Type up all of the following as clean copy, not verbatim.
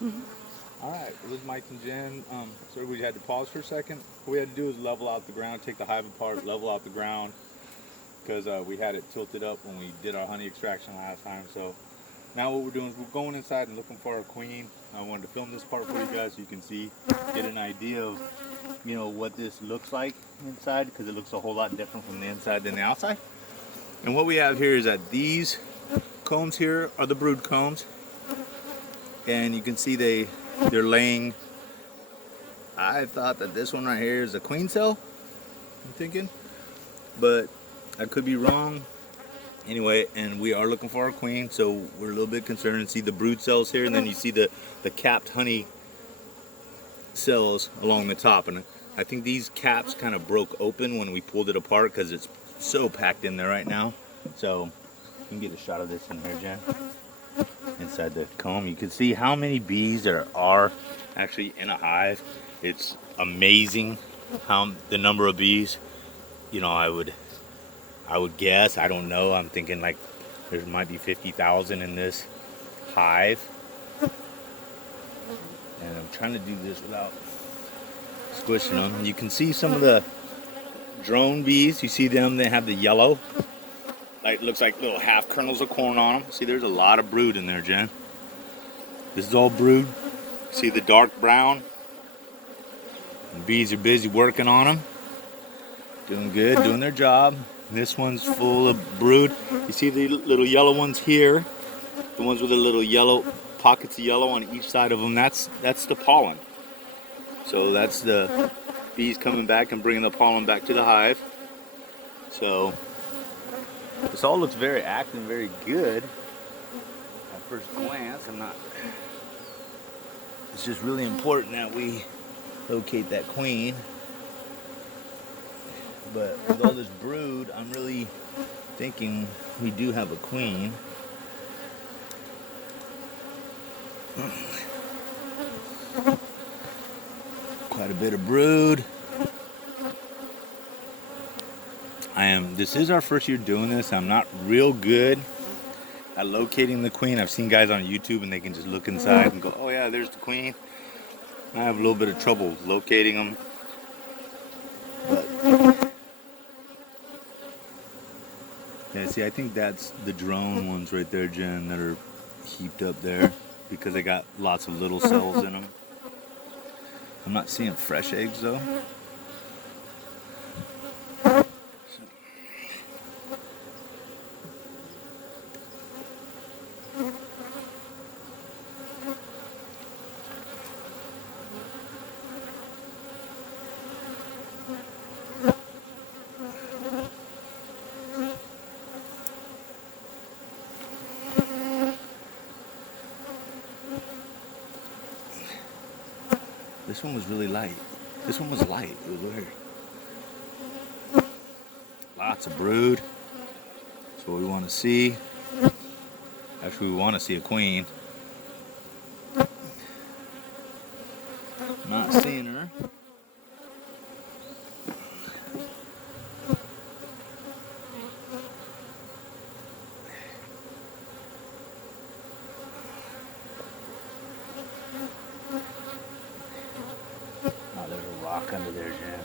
All right, it was Mike and Jen. So we had to pause for a second. What we had to do is level out the ground, take the hive apart, level out the ground, because we had it tilted up when we did our honey extraction last time. So now what we're doing is we're going inside and looking for our queen. I wanted to film this part for you guys so you can see, get an idea of, what this looks like inside, because it looks a whole lot different from the inside than the outside. And what we have here is that these combs here are the brood combs, and you can see they're laying. I thought that this one right here is a queen cell, I'm thinking, but I could be wrong. Anyway, and we are looking for our queen, so we're a little bit concerned to see the brood cells here, and then you see the capped honey cells along the top. And I think these caps kind of broke open when we pulled it apart because it's so packed in there right now. So you can get a shot of this in here, Jen. Inside the comb, you can see how many bees there are actually in a hive. It's amazing how the number of bees. I would guess, I don't know, I'm thinking like there might be 50,000 in this hive. And I'm trying to do this without squishing them. You can see some of the drone bees. You see them, they have the yellow. Like, looks like little half kernels of corn on them. See, there's a lot of brood in there, Jen. This is all brood. See the dark brown? The bees are busy working on them. Doing good, doing their job. This one's full of brood. You see the little yellow ones here? The ones with the little yellow pockets of yellow on each side of them. That's the pollen. So that's the bees coming back and bringing the pollen back to the hive. So this all looks very active and very good at first glance. It's just really important that we locate that queen. But with all this brood, I'm really thinking we do have a queen. Quite a bit of brood. This is our first year doing this. I'm not real good at locating the queen. I've seen guys on YouTube and they can just look inside and go, oh yeah, there's the queen. I have a little bit of trouble locating them. But yeah, see, I think that's the drone ones right there, Jen, that are heaped up there because they got lots of little cells in them. I'm not seeing fresh eggs though. This one was really light. This one was light. It was weird. Lots of brood. That's what we want to see. Actually, we want to see a queen. Not seeing her. Oh, there's a rock under there, Jen.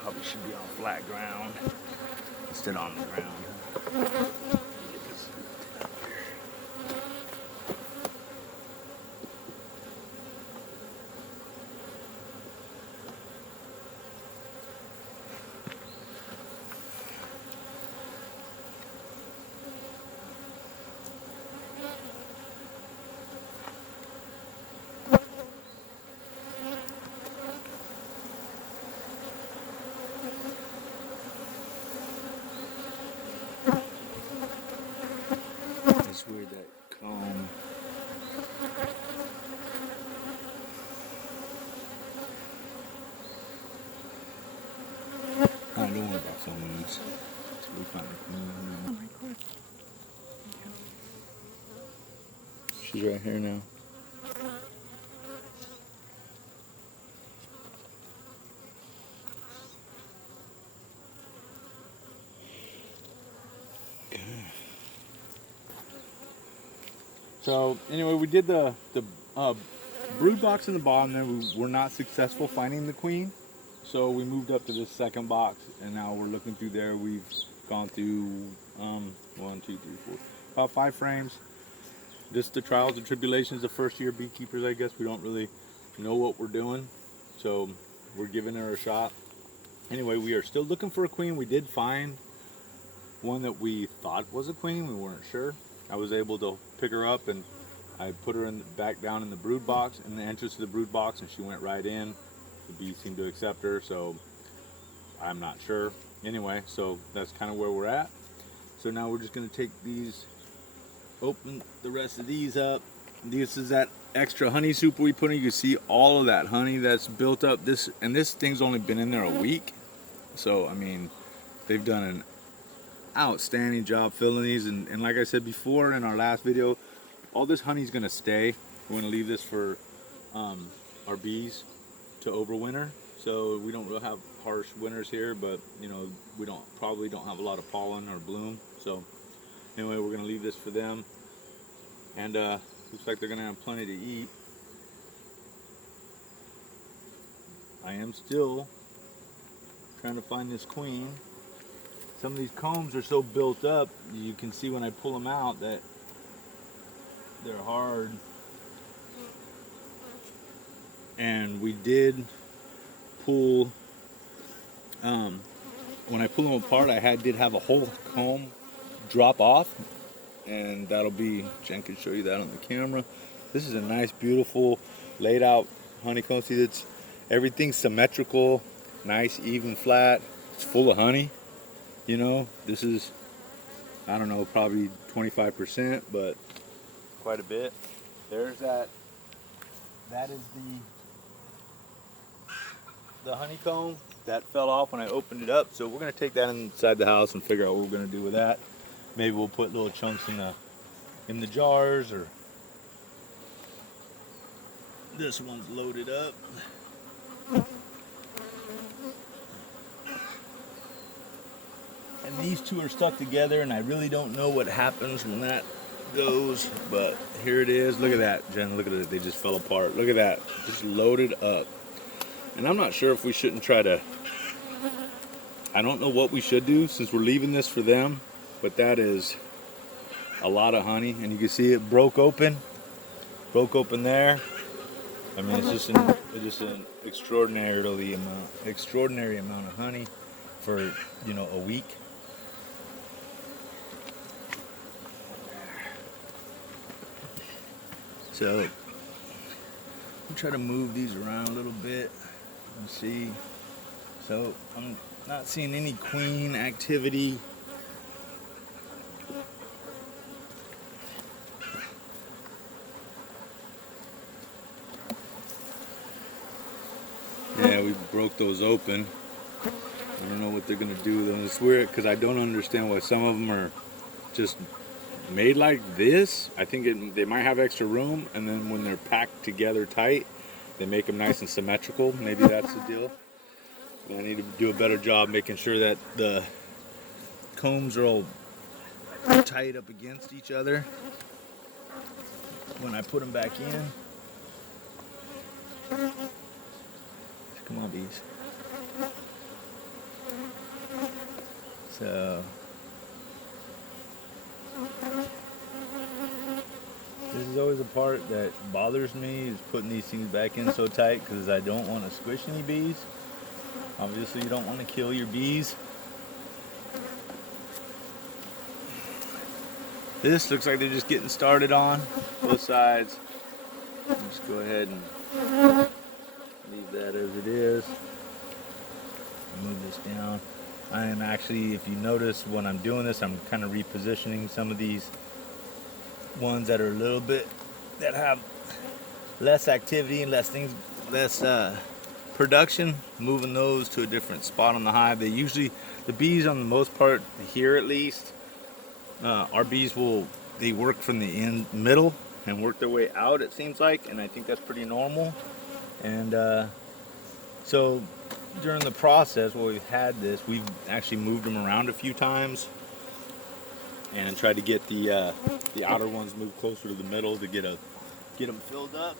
Probably should be on flat ground instead on the ground. It's weird that comb. I don't worry about filming this. Until we find the queen. She's right here now. So anyway, we did the brood box in the bottom there. We were not successful finding the queen. So we moved up to this second box, and now we're looking through there. We've gone through 1, 2, 3, 4, about 5 frames. Just the trials and tribulations of first-year beekeepers, I guess. We don't really know what we're doing, so we're giving her a shot. Anyway, we are still looking for a queen. We did find one that we thought was a queen. We weren't sure. I was able to pick her up, and I put her back down in the brood box, in the entrance to the brood box, and she went right in. The bees seemed to accept her, so I'm not sure. Anyway, so that's kind of where we're at. So now we're just going to take these, open the rest of these up. This is that extra honey soup we put in. You can see all of that honey that's built up. This thing's only been in there a week. So, I mean, they've done an outstanding job filling these. And like I said before in our last video, all this honey is going to stay. We're going to leave this for our bees to overwinter. So we don't really have harsh winters here, but you know, we probably don't have a lot of pollen or bloom. So anyway, we're going to leave this for them. And looks like they're going to have plenty to eat. I am still trying to find this queen. Some of these combs are so built up, you can see when I pull them out that they're hard. And we did pull, when I pull them apart, I did have a whole comb drop off, and that'll be, Jen can show you that on the camera. This is a nice, beautiful, laid out honeycomb. See, everything's symmetrical, nice, even, flat. It's full of honey. You know, this is, I don't know, probably 25%, but quite a bit. There's that. That is the honeycomb that fell off when I opened it up. So we're gonna take that inside the house and figure out what we're gonna do with that. Maybe we'll put little chunks in the jars, or this one's loaded up. And these two are stuck together, and I really don't know what happens when that goes, but here it is. Look at that, Jen, look at it, they just fell apart. Look at that, just loaded up. And I'm not sure if we shouldn't try to, I don't know what we should do since we're leaving this for them, but that is a lot of honey. And you can see it broke open there. I mean, it's just an extraordinary amount of honey for, you know, a week. So I'm trying to move these around a little bit and see. So I'm not seeing any queen activity. Yeah, we broke those open. I don't know what they're gonna do with them. It's weird because I don't understand why some of them are just made like this. I think they might have extra room, and then when they're packed together tight, they make them nice and symmetrical. Maybe that's the deal. I need to do a better job making sure that the combs are all tight up against each other when I put them back in. Come on, bees. So this is always a part that bothers me, is putting these things back in so tight, because I don't want to squish any bees. Obviously you don't want to kill your bees. This looks like they're just getting started on both sides. Just go ahead and leave that as it is. Move this down. I am actually, if you notice when I'm doing this, I'm kind of repositioning some of these ones that are a little bit, that have less activity and less production, moving those to a different spot on the hive. They usually, the bees on the most part here at least, our bees they work from the middle and work their way out, it seems like, and I think that's pretty normal. And so during the process while we've had this, we've actually moved them around a few times, and try to get the outer ones moved closer to the middle to get them filled up.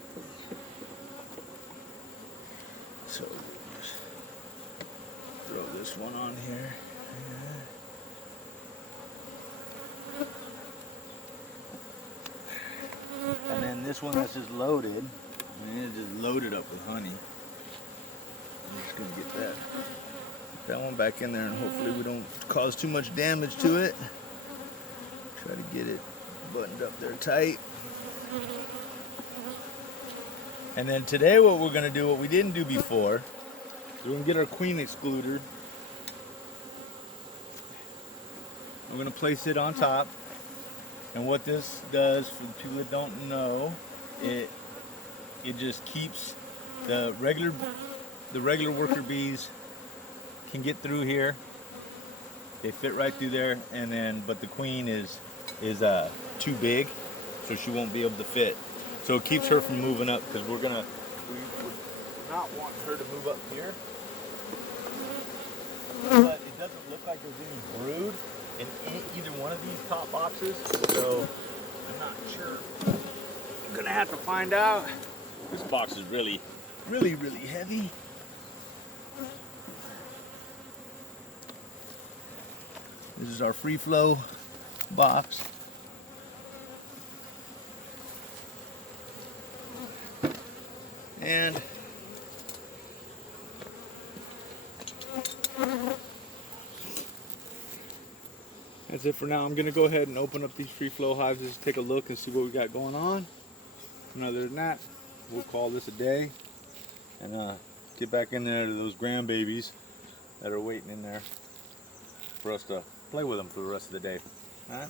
So just throw this one on here. And then this one that's just loaded, and it's just loaded up with honey. I'm just gonna get that one back in there, and hopefully we don't cause too much damage to it. Try to get it buttoned up there tight. And then today what we're gonna do, what we didn't do before, is we're gonna get our queen excluder. We're gonna place it on top. And what this does, for the people that don't know, it just keeps the regular worker bees can get through here. They fit right through there, and then but the queen is too big, so she won't be able to fit. So it keeps her from moving up, because we're not wanting her to move up here. But it doesn't look like there's any brood in either one of these top boxes, so I'm not sure. I'm gonna have to find out. This box is really heavy. This is our free flow box. And that's it for now. I'm gonna go ahead and open up these free flow hives, just take a look and see what we got going on. And other than that, we'll call this a day and get back in there to those grandbabies that are waiting in there for us to play with them for the rest of the day. All right?